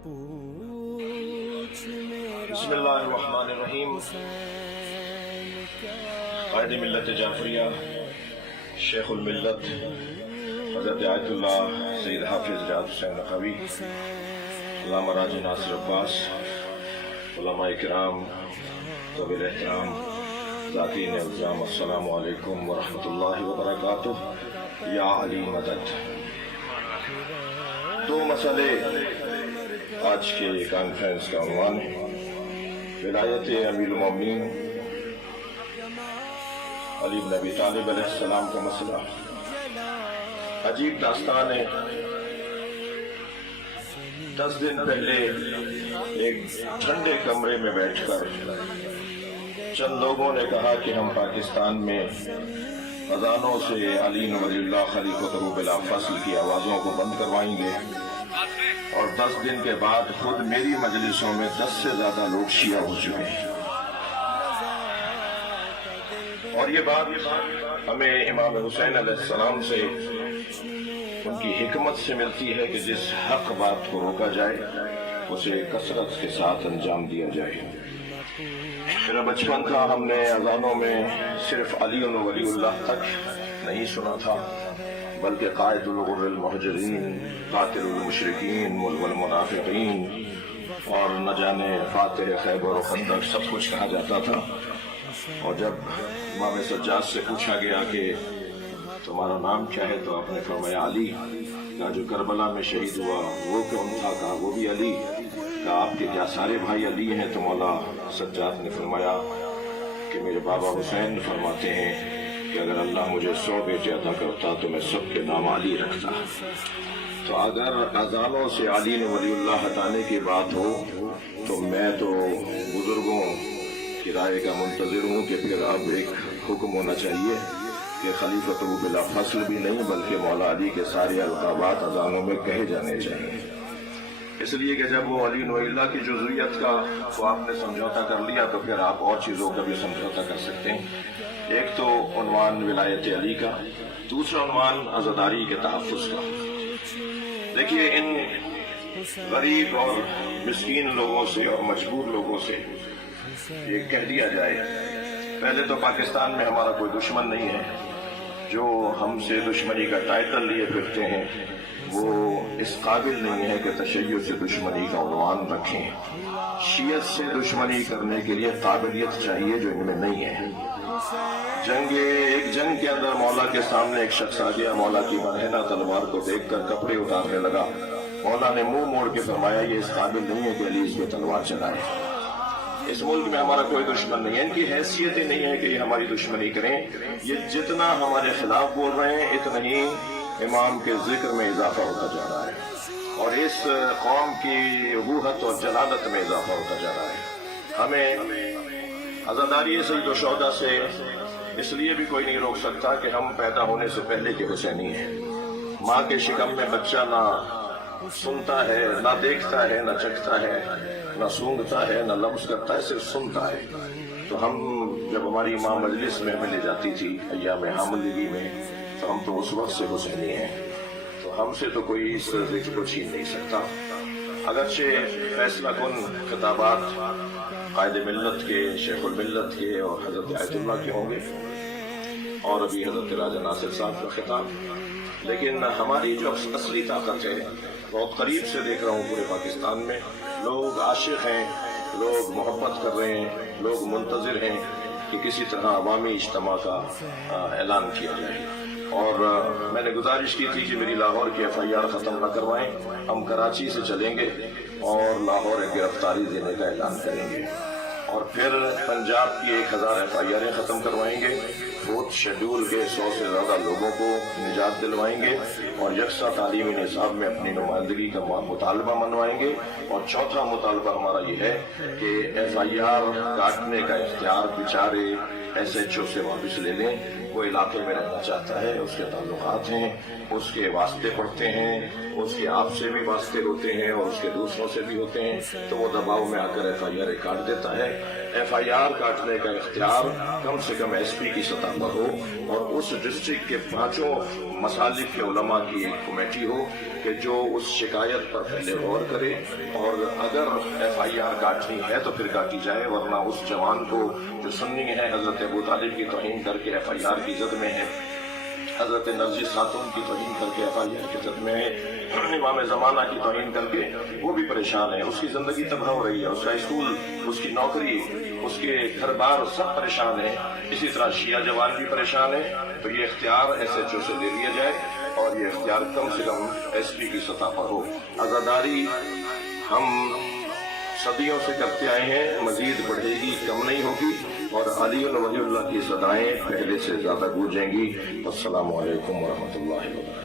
बिस्मिल्लाहिर्रहमानिर्रहीम। कायद मिल्लत जाफरिया शेखुल मिल्लत हज़रत आयतुल्लाह सैयद हाफिज़ रियाद हुसैन नक़वी, उलमा राजी नासिर अब्बास, उलमा इकराम, ज़वील एहतराम, ज़ाकीरीन इल्ज़ाम, अस्सलामु अलैकुम व रहमतुल्लाहि व बरकातुह। या अली मदद। दो मसले आज के कॉन्फ्रेंस का उन्वान है। विलायत अमीरुल मोमिनीन अली इब्न अबी तालिब अलैहिस्सलाम का मसला। अजीब दास्तान है। 10 दिन पहले एक ठंडे कमरे में बैठकर चंद लोगों ने कहा कि हम पाकिस्तान में अजानों से अली वलीउल्लाह खलीफतुहु बिला फस्ल की आवाज़ों को बंद करवाएंगे, और 10 दिन के बाद खुद मेरी मजलिसों में 10 से ज्यादा लोग शिया हो चुके हैं। और ये बात हमें इमाम हुसैन अलैहिस्सलाम से, उनकी हिकमत से मिलती है कि जिस हक बात को रोका जाए उसे कसरत के साथ अंजाम दिया जाए। मेरा बचपन था, हमने अजानों में सिर्फ अली वलीउल्लाह तक नहीं सुना था, बल्कि कायदुल गुर्रिल मुहज्जरीन, कातिलुल मुशरिकीन वल मुनाफिकीन और न जाने फातिह खैबर और खंदक सब कुछ कहा जाता था। और जब इमाम सज्जाद से पूछा गया कि तुम्हारा नाम क्या है, तो आपने फरमाया अली। का जो करबला में शहीद हुआ वो कौन था? कहा वो भी अली। का आपके क्या सारे भाई अली हैं? तो मौला सज्जाद ने फरमाया कि मेरे बाबा हुसैन फरमाते हैं कि अगर अल्लाह मुझे 100 बेटे अता करता तो मैं सबके नाम अली रखता। तो अगर अजानों से अली वलीउल्लाह हटाने की बात हो तो मैं तो बुजुर्गों की राय का मुंतजिर हूँ कि फिर अब एक हुक्म होना चाहिए कि खलीफतुहु बिला फस्ल भी नहीं बल्कि मौला अली के सारे अलकाबात अजानों में कहे जाने चाहिए। इसलिए कि जब वो अली वलीउल्लाह की जुज़वियत का तो आपने समझौता कर लिया तो फिर आप और चीज़ों का भी समझौता कर सकते हैं। एक तो उन्वान विलायत अली का, दूसरा उन्वान अज़ादारी के तहफ़्फ़ुज़ का। देखिए, इन गरीब और मिस्कीन लोगों से और मजबूर लोगों से ये कह दिया जाए, पहले तो पाकिस्तान में हमारा कोई दुश्मन नहीं है। जो हमसे दुश्मनी का टाइटल लिए फिरते हैं वो इस काबिल नहीं है कि तशय्युअ से दुश्मनी का उन्वान रखें। शियत से दुश्मनी करने के लिए काबिलियत चाहिए जो इनमें नहीं है। एक जंग के अंदर मौला के सामने एक शख्स आ गया, मौला की मरहना तलवार को देखकर कपड़े उतारने लगा। मौला ने मुंह मोड़ के फरमाया ये इस काबिल नहीं है कि अली इस पे तलवार चलाए। इस मुल्क में हमारा कोई दुश्मन नहीं है, इनकी हैसियत ही नहीं है कि ये हमारी दुश्मनी करें। ये जितना हमारे खिलाफ बोल रहे हैं इतना ही इमाम के जिक्र में इजाफा होता जा रहा है और इस कौम की अबूहत और जलालत में इजाफा होता जा रहा है। हमें आज़ादारी सईद व शोहदा से इसलिए भी कोई नहीं रोक सकता कि हम पैदा होने से पहले के हुसैनी हैं। माँ के शिकम में बच्चा ना सुनता है, ना देखता है, ना चखता है, ना सूंघता है, ना लम्स करता है, सिर्फ सुनता है। तो हम जब हमारी माँ मजलिस में हमें ले जाती थी अय्याम हामिलगी में, तो हम तो उस वक्त से हुसैनी हैं। तो हमसे तो कोई इस जिक्र को छीन नहीं सकता। अगरचे फैसला कुन खिताबात कायद मिल्लत के, शेखुल मिल्लत के और हजरत आयतुल्लाह के होंगे और अभी हजरत राजा नासिर साहब का खिताब, लेकिन हमारी जो असली ताकत है बहुत करीब से देख रहा हूँ पूरे पाकिस्तान में। लोग आशिक हैं, लोग मोहब्बत कर रहे हैं, लोग मुंतजिर हैं कि किसी तरह अवामी इज्तिमा का ऐलान किया जाए। और मैंने गुजारिश की थी कि मेरी लाहौर की FIR ख़त्म न करवाएं, हम कराची से चलेंगे और लाहौर एक गिरफ्तारी देने का ऐलान करेंगे और फिर पंजाब की 1000 FIR ख़त्म करवाएंगे। 4th शेड्यूल के 100 से ज़्यादा लोगों को निजात दिलवाएंगे और यकसा तालीमी निसाब में अपनी नुमाइंदगी का मुतालबा मनवाएंगे। और चौथा मुतालबा हमारा ये है कि FIR काटने का इख्तियार बेचारे SHO से वापस ले लें। वो इलाके में रहना चाहता है, उसके ताल्लुकात हैं, उसके वास्ते पड़ते हैं, उसके आपसे भी वास्ते होते हैं और उसके दूसरों से भी होते हैं, तो वो दबाव में आकर FIR काट देता है। FIR काटने का इख्तियार कम से कम SP की सतह पर हो और उस डिस्ट्रिक्ट के 5 मसालिक के उलमा की एक कमेटी हो कि जो उस शिकायत पर पहले गौर करे और अगर FIR काटनी है तो फिर काटी जाए, वरना उस जवान को जो सुन्नी है हजरत अबू तालिब की तौहीन करके FIR की जद में है, हजरत नरजिस खातून की तौहीन करके FIR की जद में है, इमाम ज़माना की तौहीन करके वो भी परेशान है, उसकी जिंदगी तबाह हो रही है, उसका स्कूल, उसकी नौकरी, उसके घर बार सब परेशान है। इसी तरह शिया जवान भी परेशान है। तो ये इख्तियार SHO से ले लिया जाए और ये इख्तियार कम से कम SP की सतह पर हो। आज़ादारी हम सदियों से करते आए हैं, मजीद बढ़ेगी, कम नहीं होगी और अली व वलीउल्लाह की सदाएं पहले से ज्यादा गूंजेंगी। अस्सलामु अलैकुम व रहमतुल्लाहि व बरकातुहू।